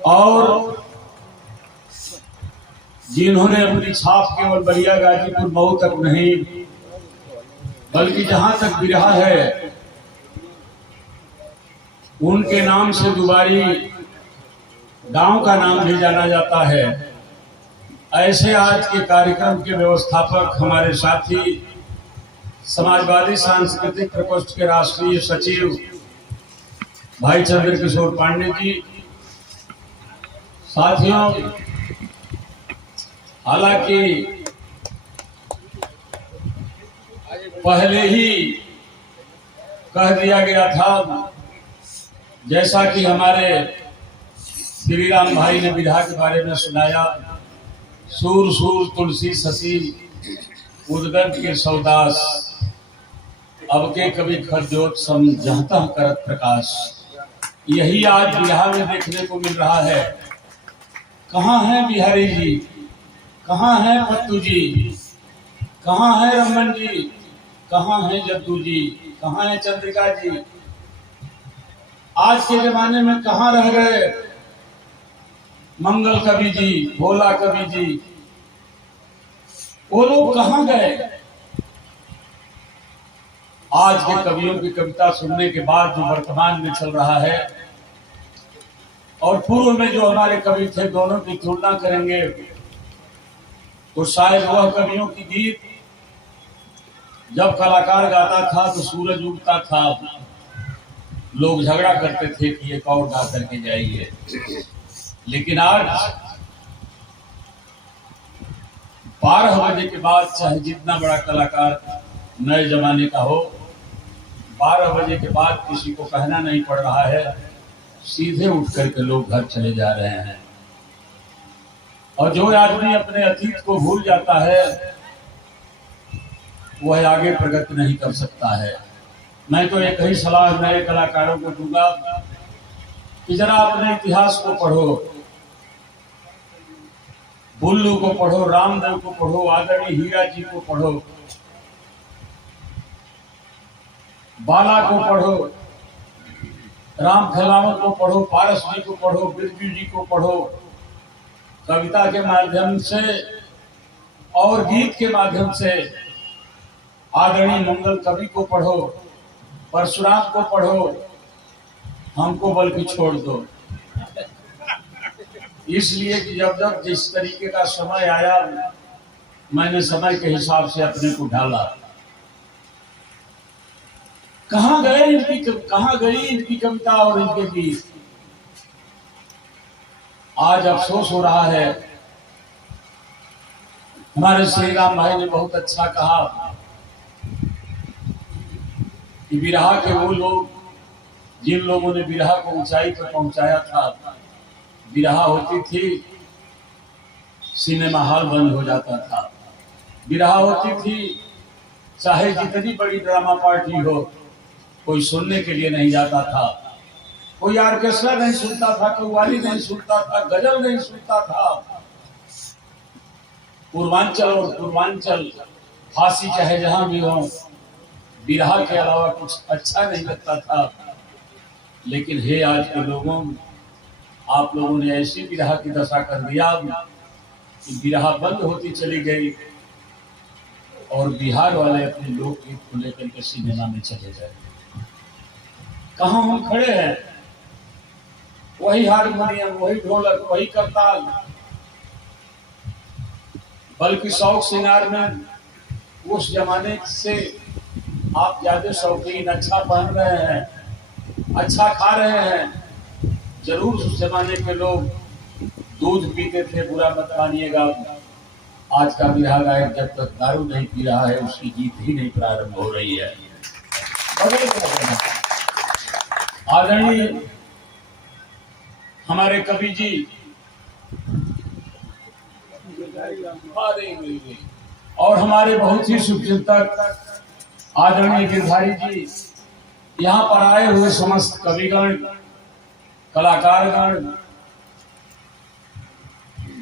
और जिन्होंने अपनी छाप केवल बलिया गाजीपुर मऊ तक नहीं बल्कि जहां तक बिरहा है उनके नाम से दुबारी गांव का नाम भी जाना जाता है। ऐसे आज के कार्यक्रम के व्यवस्थापक हमारे साथी समाजवादी सांस्कृतिक प्रकोष्ठ के राष्ट्रीय सचिव भाई चंद्र किशोर पांडे जी। साथियों, हालांकि पहले ही कह दिया गया था, जैसा कि हमारे श्री राम भाई ने विधा के बारे में सुनाया, सूर सूर तुलसी शशि उदगन के सौदास, अब के कवि खरजोत समझाता करत प्रकाश। यही आज बिहार में देखने को मिल रहा है। कहाँ है बिहारी जी, कहाँ है पत्तू जी, कहाँ है रमन जी, कहाँ है जद्दू जी, कहाँ है चंद्रिका जी। आज के जमाने में कहाँ रह गए मंगल कवि जी, भोला कवि जी, वो लोग कहाँ गए। आज के कवियों की कविता सुनने के बाद जो वर्तमान में चल रहा है और पूर्व में जो हमारे कवि थे, दोनों की तुलना करेंगे तो शायद वह कवियों की गीत जब कलाकार गाता था तो सूरज उगता था, लोग झगड़ा करते थे कि एक और गा करके जाइए। लेकिन आज 12 बजे के बाद चाहे जितना बड़ा कलाकार नए जमाने का हो, 12 बजे के बाद किसी को कहना नहीं पड़ रहा है, सीधे उठ करके लोग घर चले जा रहे हैं। और जो आदमी अपने अतीत को भूल जाता है वह आगे प्रगति नहीं कर सकता है। मैं तो एक ही सलाह नए कलाकारों को दूंगा कि जरा अपने इतिहास को पढ़ो, बुल्लू को पढ़ो, रामदेव को पढ़ो, आदरणीय हीरा जी को पढ़ो, बाला को पढ़ो, राम खेलावत को पढ़ो, पारस जी को पढ़ो, बिरजू जी को पढ़ो। कविता के माध्यम से और गीत के माध्यम से आदरणीय मंगल कवि को पढ़ो, परशुराम को पढ़ो, हमको बल्कि छोड़ दो। इसलिए कि जब जब जिस तरीके का समय आया, मैंने समय के हिसाब से अपने को ढाला। कहाँ गई इनकी कविता और इनके गीत। आज अफसोस हो रहा है। हमारे श्री राम भाई ने बहुत अच्छा कहा कि बिरहा के वो लोग जिन लोगों ने बिरहा को ऊंचाई पर पहुंचाया था, बिरहा होती थी सिनेमा हॉल बंद हो जाता था, बिरहा होती थी चाहे जितनी बड़ी ड्रामा पार्टी हो, कोई सुनने के लिए नहीं जाता था, कोई ऑर्केस्ट्रा नहीं सुनता था, कव्वाली नहीं सुनता था, गजल नहीं सुनता था। पूर्वांचल और पूर्वांचल फांसी चाहे जहां भी हो, बिरहा के अलावा कुछ अच्छा नहीं लगता था। लेकिन हे आज के लोगों, आप लोगों ने ऐसी बिरहा की दशा कर दिया कि बिरहा बंद होती चली गई और बिहार वाले अपने लोकगीत को लेकर के सिनेमा में चले गए। कहाँ हम खड़े हैं, वही हारमोनियम, वही ढोलक, वही करताल, बल्कि शौक श्रृंगार में उस जमाने से आप ज्यादा शौकीन, अच्छा पहन रहे हैं, अच्छा खा रहे हैं। जरूर उस जमाने के लोग दूध पीते थे, बुरा मत मानिएगा। आज का बिरहा गायक जब तक दारू नहीं पी रहा है उसकी गीत ही नहीं प्रारंभ हो रही है। आदरणीय हमारे कवि जी और हमारे बहुत ही शुभचिंतक आदरणीय गिरधारी जी, यहाँ पर आए हुए समस्त कविगण, कलाकारगण,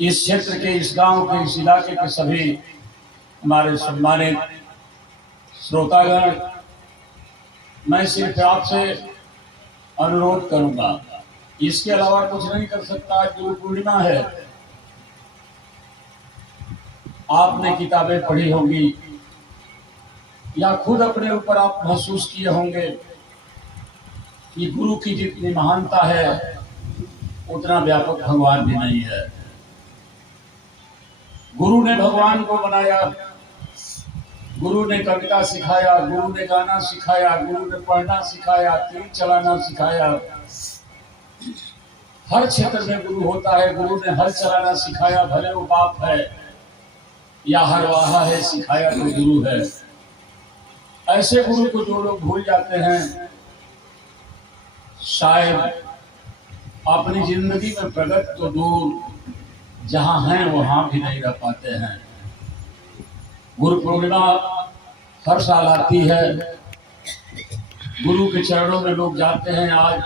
इस क्षेत्र के, इस गांव के, इस इलाके के सभी हमारे सम्मानित श्रोतागण, मैं सिर्फ आपसे अनुरोध करूंगा इसके अलावा कुछ नहीं कर सकता। आज गुरु पूर्णिमा है, आपने किताबें पढ़ी होंगी या खुद अपने ऊपर आप महसूस किए होंगे कि गुरु की जितनी महानता है उतना व्यापक भगवान भी नहीं है। गुरु ने भगवान को बनाया, गुरु ने कविता सिखाया, गुरु ने गाना सिखाया, गुरु ने पढ़ना सिखाया, तीर चलाना सिखाया। हर क्षेत्र में गुरु होता है। गुरु ने हल चलाना सिखाया, भले वो बाप है या हरवाहा है, सिखाया तो गुरु है। ऐसे गुरु को जो लोग भूल जाते हैं, शायद अपनी जिंदगी में प्रगति तो दूर, जहां हैं वहां भी नहीं रह पाते हैं। गुरु पूर्णिमा हर साल आती है, गुरु के चरणों में लोग जाते हैं। आज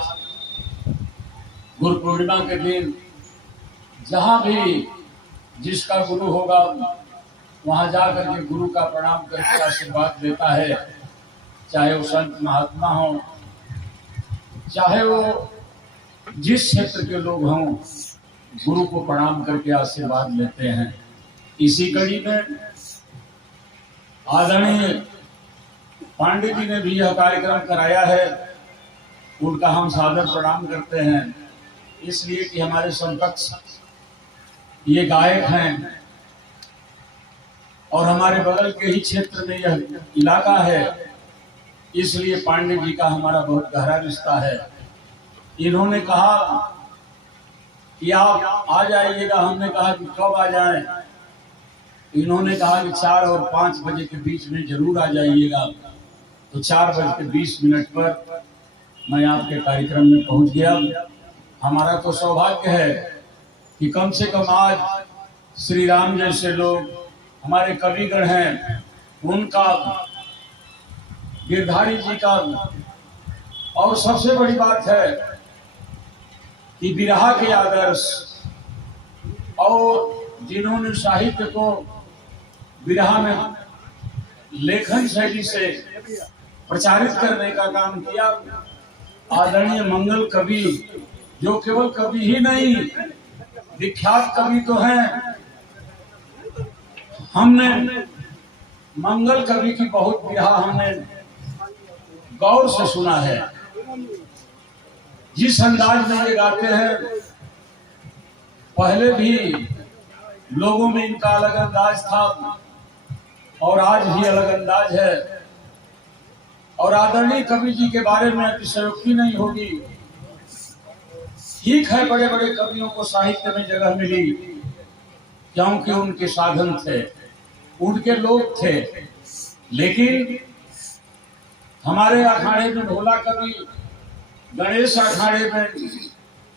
गुरु पूर्णिमा के दिन जहां भी जिसका गुरु होगा वहां जाकर के गुरु का प्रणाम करके आशीर्वाद देता है। चाहे वो संत महात्मा हो, चाहे वो जिस क्षेत्र के लोग हों, गुरु को प्रणाम करके आशीर्वाद लेते हैं। इसी कड़ी में आदरणीय पांडे जी ने भी यह कार्यक्रम कराया है, उनका हम सादर प्रणाम करते हैं। इसलिए कि हमारे समकक्ष ये गायक हैं और हमारे बगल के ही क्षेत्र में यह इलाका है, इसलिए पांडे जी का हमारा बहुत गहरा रिश्ता है। इन्होंने कहा कि आप आ जाइएगा, हमने कहा कि कब आ जाएं। इन्होंने कहा कि 4 और 5 बजे के बीच में जरूर आ जाइएगा। तो 4:20 पर मैं आपके कार्यक्रम में पहुंच गया। हमारा तो सौभाग्य है कि कम से कम आज श्री राम जैसे लोग हमारे कविगण हैं, उनका, गिरधारी जी का, और सबसे बड़ी बात है कि बिरहा के आदर्श और जिन्होंने साहित्य को बिरहा में लेखन शैली से प्रचारित करने का काम किया, आदरणीय मंगल कवि, जो केवल कवि ही नहीं विख्यात कवि तो हैं। हमने मंगल कवि की बहुत बिरहा हमने गौर से सुना है। जिस अंदाज में ये गाते हैं, पहले भी लोगों में इनका अलग अंदाज था और आज भी अलग अंदाज है। और आदरणीय कवि जी के बारे में अतिशयोक्ति नहीं होगी। ठीक है, बड़े बड़े कवियों को साहित्य में जगह मिली क्योंकि उनके साधन थे, उनके लोग थे। लेकिन हमारे अखाड़े में भोला कवि, गणेश अखाड़े में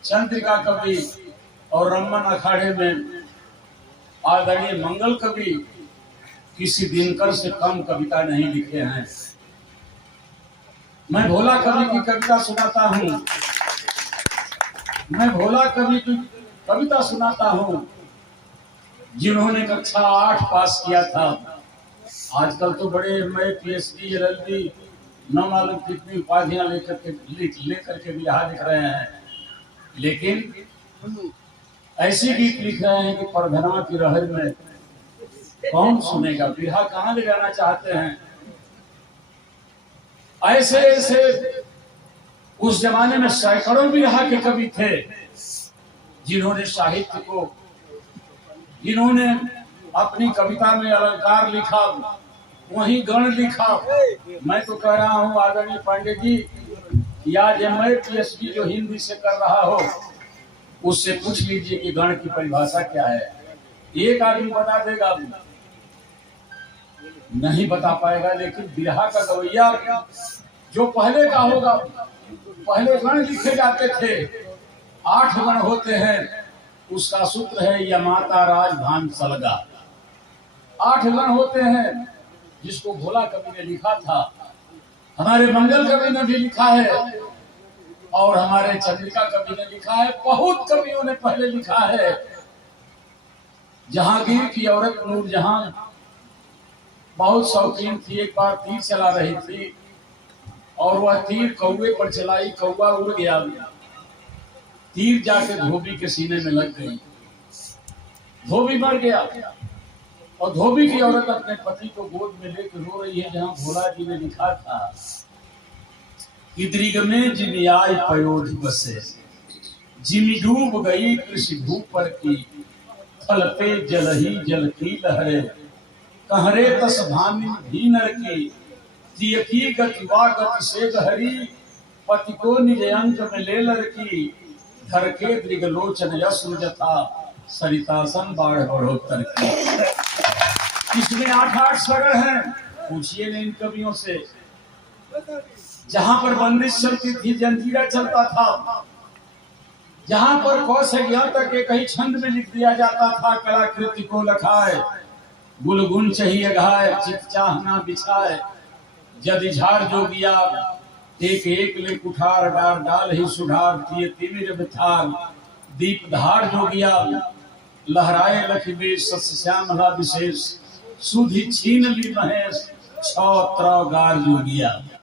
चंद्रिका कवि और रमन अखाड़े में आदरणीय मंगल कवि किसी दिनकर से कम कविता नहीं लिखे हैं। मैं भोला कवि की कविता सुनाता हूँ, मैं भोला कवि की कविता सुनाता हूँ जिन्होंने कक्षा 8 पास किया था। आजकल तो बड़े मैं PhD LLB न मालूम कितनी उपाधियां लेकर के बिरहा लिख रहे हैं, लेकिन ऐसे गीत लिख रहे हैं कि परधनवा की रहर में कौन सुनेगा। बिरहा कहाँ ले जाना चाहते हैं। ऐसे ऐसे उस जमाने में सैकड़ों बिरहा के कवि थे जिन्होंने साहित्य को, जिन्होंने अपनी कविता में अलंकार लिखा, वही गण लिखा। मैं तो कह रहा हूँ आदरणीय पांडे जी, या मैं PhD जो हिंदी से कर रहा हो उससे पूछ लीजिए कि गण की परिभाषा क्या है। एक आदमी बता देगा, नहीं बता पाएगा। लेकिन बिरहा का गवैया जो पहले का होगा, पहले गण लिखे जाते थे, 8 गण होते हैं। उसका सूत्र है यमाता राज भान सलगा। 8 गण होते हैं जिसको भोला कवि ने लिखा था, हमारे मंगल कवि ने भी लिखा है और हमारे चंद्रिका कवि ने लिखा है। बहुत कवियों ने पहले लिखा है। जहांगीर की औरत नूरजहां बहुत शौकीन थी। एक बार तीर चला रही थी और वह तीर कौवे पर चलाई, कौवा उड़ गया। तीर जाके धोबी के सीने में लग गई, धोबी मर गया। और धोबी की औरत अपने पति को गोद में लेकर रो रही है, जहां भोला जी ने लिखा था कि दृग में जिमि आय पयोधि बसे, जिमि डूब गई कृषि भू पर की, थल पे जल ही जल की लहरे, कहरे तस भामी भी नर की, तियकी गतिवा गति से गहरी, पति को निज अंक में ले लड़की, धर के दृगलोचन यशु जथा, सरितासन बाढ़ बढ़ोत्तर की। इसमें 8-8 सगर हैं, पूछिए न इन कवियों से। जहां पर बंदिश चलती थी, जंजीरा चलता था, जहां पर कौशल्या तक एक ही छंद में लिख दिया जाता था, कलाकृति को लखाए, गुलगुन चाहिए घाय, चित चाहना बिछाए, यदि झार जोगिया एक एक ले कुठार, डार डाल ही सुधार, दिए तिमिर बिथार, दीप धार जोगिया, लहराए लखी बेश, श्यामला विशेष, सुधि छीन ली महेश, छौ त्रौ गार जोगिया।